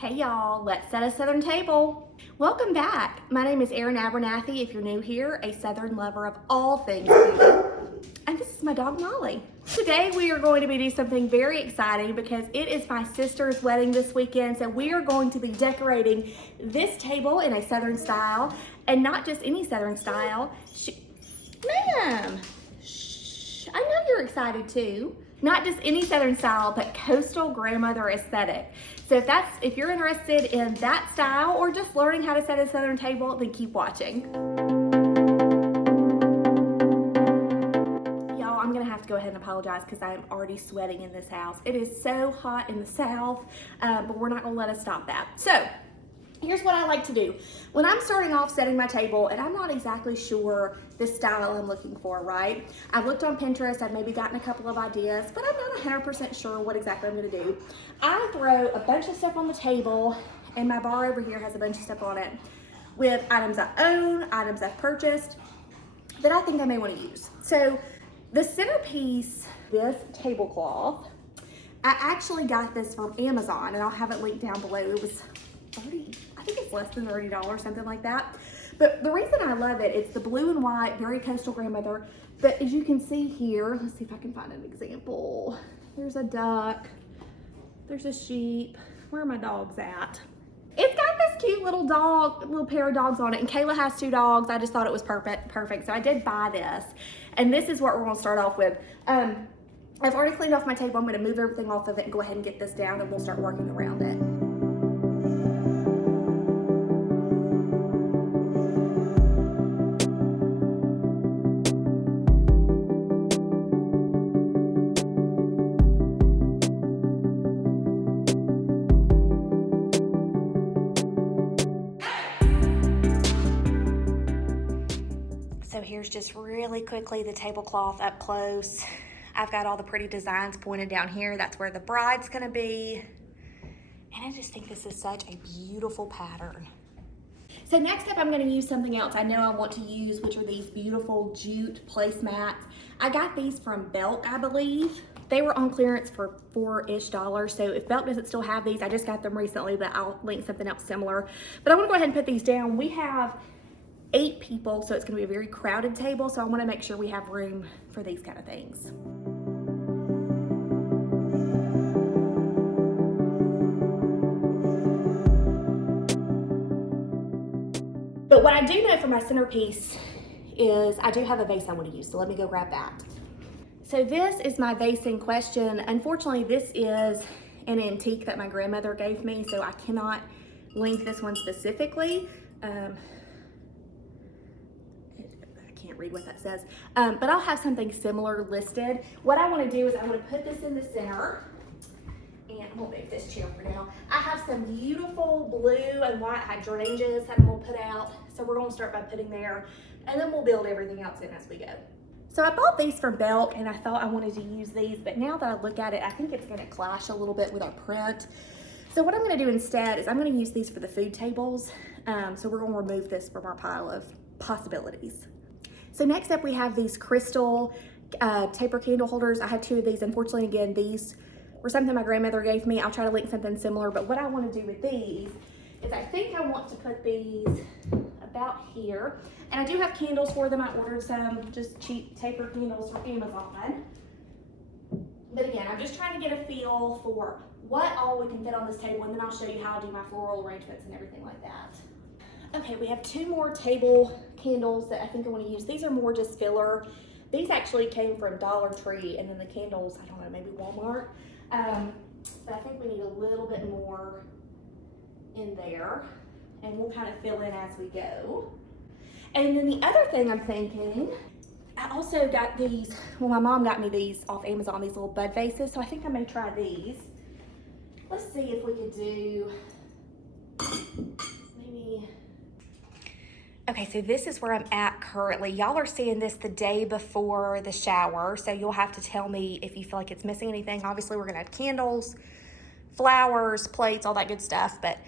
Hey y'all, let's set a Southern table. Welcome back. My name is Erin Abernathy, if you're new here, a Southern lover of all things beauty. And this is my dog Molly. Today we are going to be doing something very exciting because it is my sister's wedding this weekend. So we are going to be decorating this table in a Southern style, and not just any Southern style. Ma'am, I know you're excited too. Not just any Southern style, but coastal grandmother aesthetic. So if you're interested in that style or just learning how to set a Southern table, then keep watching. Y'all, I'm gonna have to go ahead and apologize because I am already sweating in this house. It is so hot in the South, but we're not gonna let us stop that. So, here's what I like to do. When I'm starting off setting my table and I'm not exactly sure the style I'm looking for, right? I've looked on Pinterest, I've maybe gotten a couple of ideas, but I'm not 100% sure what exactly I'm gonna do. I throw a bunch of stuff on the table, and my bar over here has a bunch of stuff on it with items I own, items I've purchased that I think I may wanna use. So the centerpiece, this tablecloth, I actually got this from Amazon, and I'll have it linked down below. It was I think it's less than $30, something like that. But the reason I love it, it's the blue and white, very coastal grandmother. But as you can see here, let's see if I can find an example. There's a duck, there's a sheep. Where are my dogs at? It's got this cute little pair of dogs on it, and Kayla has 2 dogs. I just thought it was perfect. So I did buy this, and this is what we're gonna start off with. I've already cleaned off my table. I'm gonna move everything off of it and go ahead and get this down, and we'll start working around it. So here's just really quickly the tablecloth up close. I've got all the pretty designs pointed down here. That's where the bride's gonna be. And I just think this is such a beautiful pattern. So next up, I'm gonna use something else I know I want to use, which are these beautiful jute placemats. I got these from Belk, I believe. They were on clearance for $4-ish. So if Belk doesn't still have these, I just got them recently, but I'll link something else similar. But I wanna go ahead and put these down. We have 8 people, so it's gonna be a very crowded table, so I wanna make sure we have room for these kind of things. But what I do know for my centerpiece is I do have a vase I wanna use, so let me go grab that. So this is my vase in question. Unfortunately, this is an antique that my grandmother gave me, so I cannot link this one specifically. Can't read what that says, but I'll have something similar listed. What I want to do is I want to put this in the center, and I'm gonna make this chair for now. I have some beautiful blue and white hydrangeas that I'm gonna put out, so we're gonna start by putting there, and then we'll build everything else in as we go. So I bought these from Belk, and I thought I wanted to use these, but now that I look at it, I think it's gonna clash a little bit with our print. So what I'm gonna do instead is I'm gonna use these for the food tables, so we're gonna remove this from our pile of possibilities. So next up we have these crystal taper candle holders. I have 2 of these. Unfortunately, again, these were something my grandmother gave me. I'll try to link something similar, but what I want to do with these is I think I want to put these about here. And I do have candles for them. I ordered some just cheap taper candles from Amazon. But again, I'm just trying to get a feel for what all we can fit on this table, and then I'll show you how I do my floral arrangements and everything like that. Okay, we have 2 more table candles that I think I want to use. These are more just filler. These actually came from Dollar Tree, and then the candles, I don't know, maybe Walmart. But I think we need a little bit more in there, and we'll kind of fill in as we go. And then the other thing I'm thinking, I also got these, well, my mom got me these off Amazon, these little bud vases, so I think I may try these. Let's see if we could do maybe. Okay, so this is where I'm at currently. Y'all are seeing this the day before the shower, so you'll have to tell me if you feel like it's missing anything. Obviously, we're gonna have candles, flowers, plates, all that good stuff, but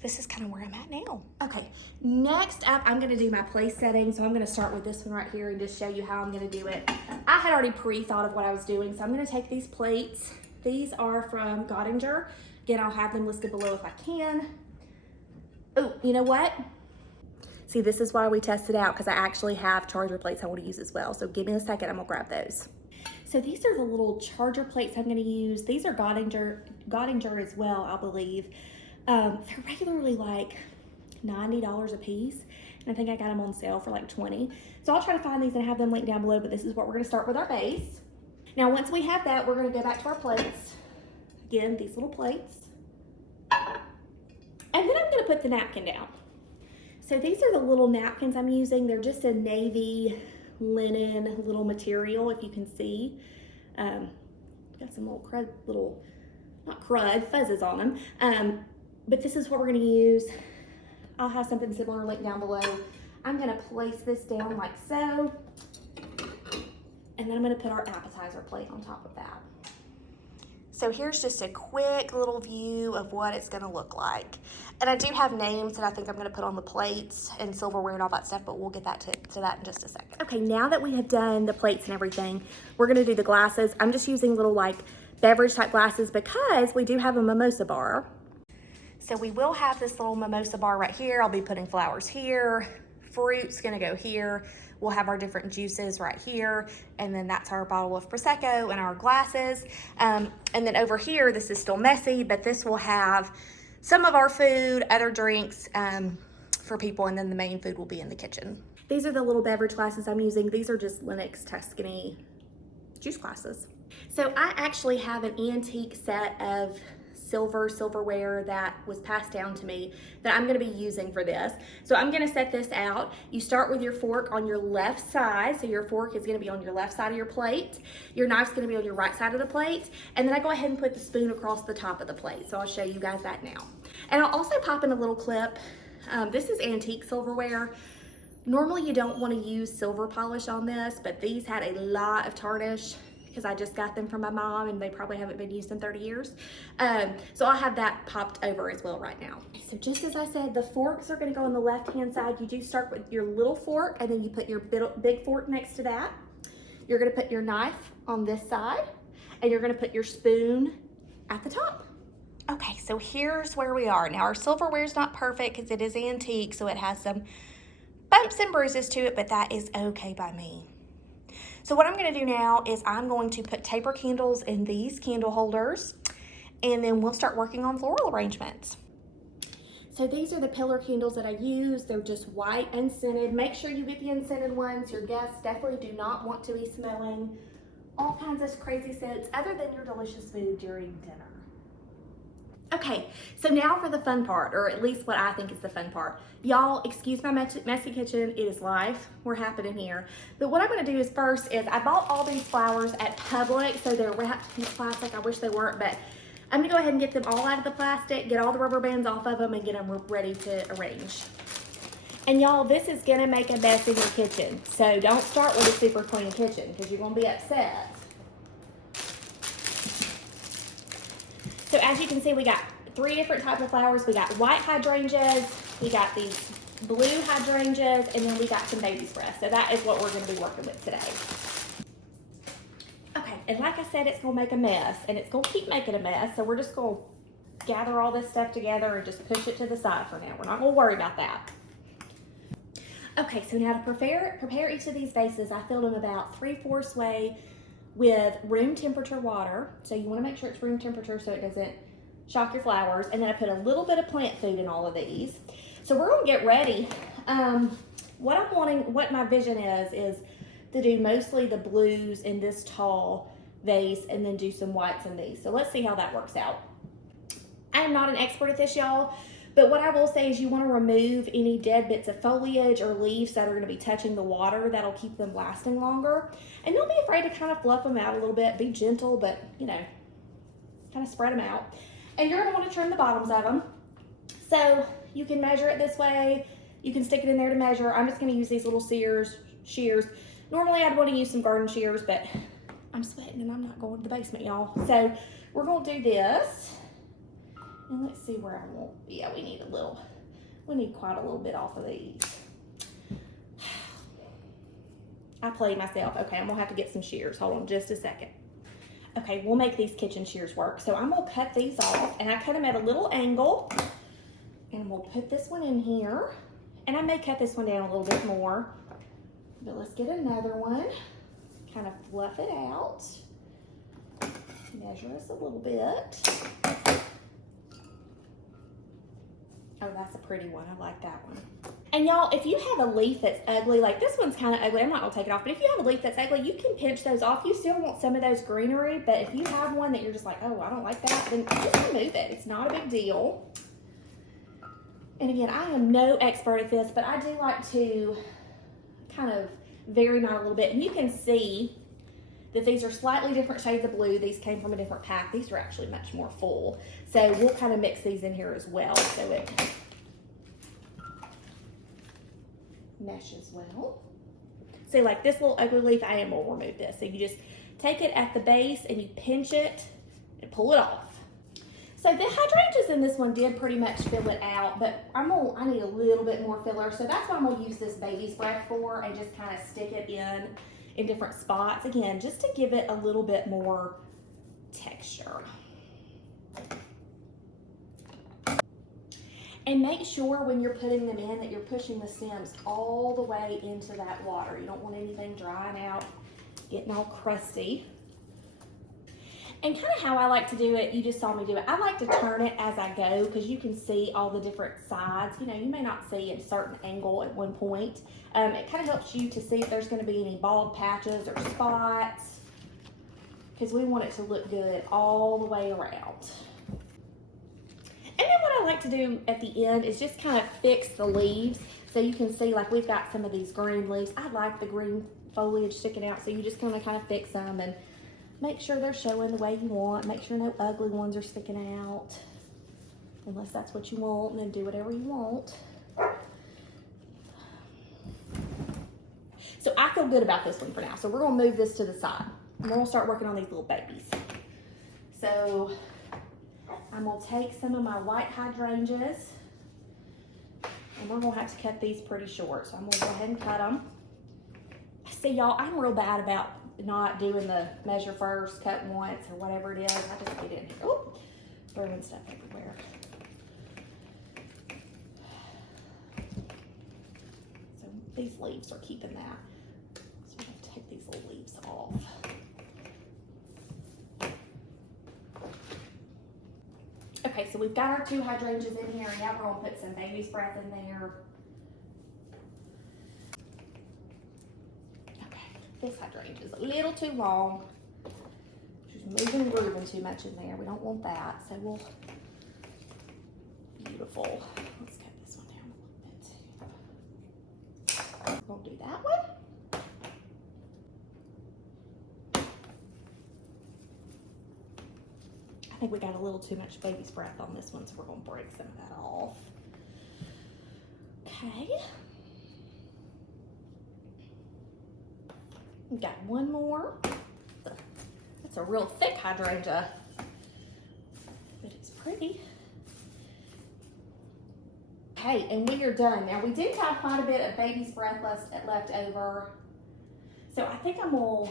this is kind of where I'm at now. Okay, next up, I'm gonna do my place setting. So I'm gonna start with this one right here and just show you how I'm gonna do it. I had already pre-thought of what I was doing, so I'm gonna take these plates. These are from Gottinger. Again, I'll have them listed below if I can. Oh, you know what? See, this is why we test it out, because I actually have charger plates I want to use as well. So give me a second, I'm gonna grab those. So these are the little charger plates I'm gonna use. These are Gottinger as well, I believe. They're regularly like $90 a piece. And I think I got them on sale for like 20. So I'll try to find these and have them linked down below, but this is what we're gonna start with our base. Now, once we have that, we're gonna go back to our plates. Again, these little plates. And then I'm gonna put the napkin down. So these are the little napkins I'm using. They're just a navy linen little material, if you can see. Got some not crud, fuzzes on them. But this is what we're gonna use. I'll have something similar linked down below. I'm gonna place this down like so. And then I'm gonna put our appetizer plate on top of that. So here's just a quick little view of what it's gonna look like. And I do have names that I think I'm gonna put on the plates and silverware and all that stuff, but we'll get that to that in just a second. Okay, now that we have done the plates and everything, we're gonna do the glasses. I'm just using little like beverage type glasses because we do have a mimosa bar. So we will have this little mimosa bar right here. I'll be putting flowers here, fruit's gonna go here. We'll have our different juices right here, and then that's our bottle of Prosecco and our glasses. And then over here, this is still messy, but this will have some of our food, other drinks for people, and then the main food will be in the kitchen. These are the little beverage glasses I'm using. These are just Lennox Tuscany juice glasses. So I actually have an antique set of silverware that was passed down to me that I'm gonna be using for this. So I'm gonna set this out. You start with your fork on your left side. So your fork is gonna be on your left side of your plate. Your knife's gonna be on your right side of the plate. And then I go ahead and put the spoon across the top of the plate. So I'll show you guys that now. And I'll also pop in a little clip. This is antique silverware. Normally you don't wanna use silver polish on this, but these had a lot of tarnish because I just got them from my mom and they probably haven't been used in 30 years. So I'll have that popped over as well right now. So just as I said, the forks are gonna go on the left-hand side. You do start with your little fork and then you put your big fork next to that. You're gonna put your knife on this side and you're gonna put your spoon at the top. Okay, so here's where we are. Now our silverware is not perfect because it is antique, so it has some bumps and bruises to it, but that is okay by me. So what I'm gonna do now is I'm going to put taper candles in these candle holders, and then we'll start working on floral arrangements. So these are the pillar candles that I use. They're just white unscented. Make sure you get the unscented ones. Your guests definitely do not want to be smelling all kinds of crazy scents other than your delicious food during dinner. Okay, so now for the fun part, or at least what I think is the fun part. Y'all, excuse my messy kitchen, it is life. We're happening here. But what I'm gonna do is first is I bought all these flowers at Publix, so they're wrapped in plastic. I wish they weren't, but I'm gonna go ahead and get them all out of the plastic, get all the rubber bands off of them, and get them ready to arrange. And y'all, this is gonna make a mess in your kitchen. So don't start with a super clean kitchen, because you're gonna be upset. So as you can see, we got 3 different types of flowers. We got white hydrangeas, we got these blue hydrangeas, and then we got some baby's breath. So that is what we're gonna be working with today. Okay, and like I said, it's gonna make a mess, and it's gonna keep making a mess. So we're just gonna gather all this stuff together and just push it to the side for now. We're not gonna worry about that. Okay, so now to prepare each of these vases, I filled them about 3/4 way with room temperature water. So you wanna make sure it's room temperature so it doesn't shock your flowers. And then I put a little bit of plant food in all of these. So we're gonna get ready. What my vision is to do mostly the blues in this tall vase and then do some whites in these. So let's see how that works out. I am not an expert at this, y'all, but what I will say is you wanna remove any dead bits of foliage or leaves that are gonna be touching the water. That'll keep them lasting longer. And don't be afraid to kind of fluff them out a little bit. Be gentle, but you know, kind of spread them out. And you're gonna wanna trim the bottoms of them. So you can measure it this way. You can stick it in there to measure. I'm just gonna use these little shears. Normally I'd wanna use some garden shears, but I'm sweating and I'm not going to the basement, y'all. So we're gonna do this. And let's see where I want. Yeah, we need quite a little bit off of these. I played myself. Okay, I'm gonna have to get some shears. Hold on just a second. Okay, we'll make these kitchen shears work. So I'm gonna cut these off, and I cut them at a little angle, and we'll put this one in here. And I may cut this one down a little bit more, but let's get another one. Kind of fluff it out. Measure us a little bit. Oh, that's a pretty one. I like that one. And y'all, if you have a leaf that's ugly, like this one's kind of ugly, I'm not gonna take it off, but if you have a leaf that's ugly, you can pinch those off. You still want some of those greenery, but if you have one that you're just like, oh, I don't like that, then just remove it. It's not a big deal. And again, I am no expert at this, but I do like to kind of vary mine a little bit. And you can see that these are slightly different shades of blue. These came from a different pack. These are actually much more full. So we'll kind of mix these in here as well so it meshes well. So like this little ugly leaf, I am gonna remove this. So you just take it at the base and you pinch it and pull it off. So the hydrangeas in this one did pretty much fill it out, but I need a little bit more filler. So that's what I'm gonna use this baby's breath for, and just kind of stick it in different spots. Again, just to give it a little bit more texture. And make sure when you're putting them in that you're pushing the stems all the way into that water. You don't want anything drying out, getting all crusty. And kind of how I like to do it, you just saw me do it. I like to turn it as I go because you can see all the different sides. You know, you may not see a certain angle at one point. It kind of helps you to see if there's going to be any bald patches or spots, because we want it to look good all the way around. And then what I like to do at the end is just kind of fix the leaves. So you can see, like, we've got some of these green leaves. I like the green foliage sticking out, so you just kind of fix them and make sure they're showing the way you want. Make sure no ugly ones are sticking out, unless that's what you want, and then do whatever you want. So I feel good about this one for now. So we're gonna move this to the side, and we're gonna start working on these little babies. So I'm gonna take some of my white hydrangeas, and we're gonna have to cut these pretty short. So I'm gonna go ahead and cut them. See, y'all, I'm real bad about not doing the measure first, cut once, or whatever it is. I just get in here. Oh, throwing stuff everywhere. So these leaves are keeping that. So we're gonna take these little leaves off. Okay, so we've got our 2 hydrangeas in here, and now we're gonna put some baby's breath in there. This hydrangea is a little too long. She's moving and grooving too much in there. We don't want that. So we'll, beautiful. Let's cut this one down a little bit too. We'll do that one. I think we got a little too much baby's breath on this one, so we're gonna break some of that off. Okay. We've got one more. That's a real thick hydrangea, but it's pretty. Okay, and we are done. Now, we did have quite a bit of baby's breath left over, so I think I'm gonna,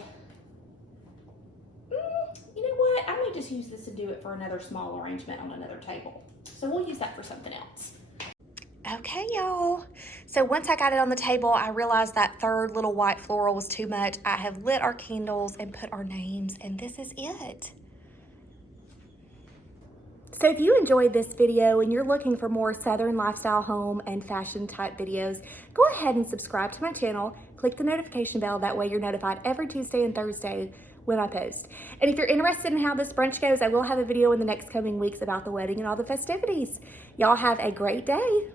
you know what? I may just use this to do it for another small arrangement on another table. So we'll use that for something else. Okay, y'all. So once I got it on the table, I realized that third little white floral was too much. I have lit our candles and put our names, and this is it. So if you enjoyed this video and you're looking for more Southern lifestyle home and fashion type videos, go ahead and subscribe to my channel. Click the notification bell. That way you're notified every Tuesday and Thursday when I post. And if you're interested in how this brunch goes, I will have a video in the next coming weeks about the wedding and all the festivities. Y'all have a great day.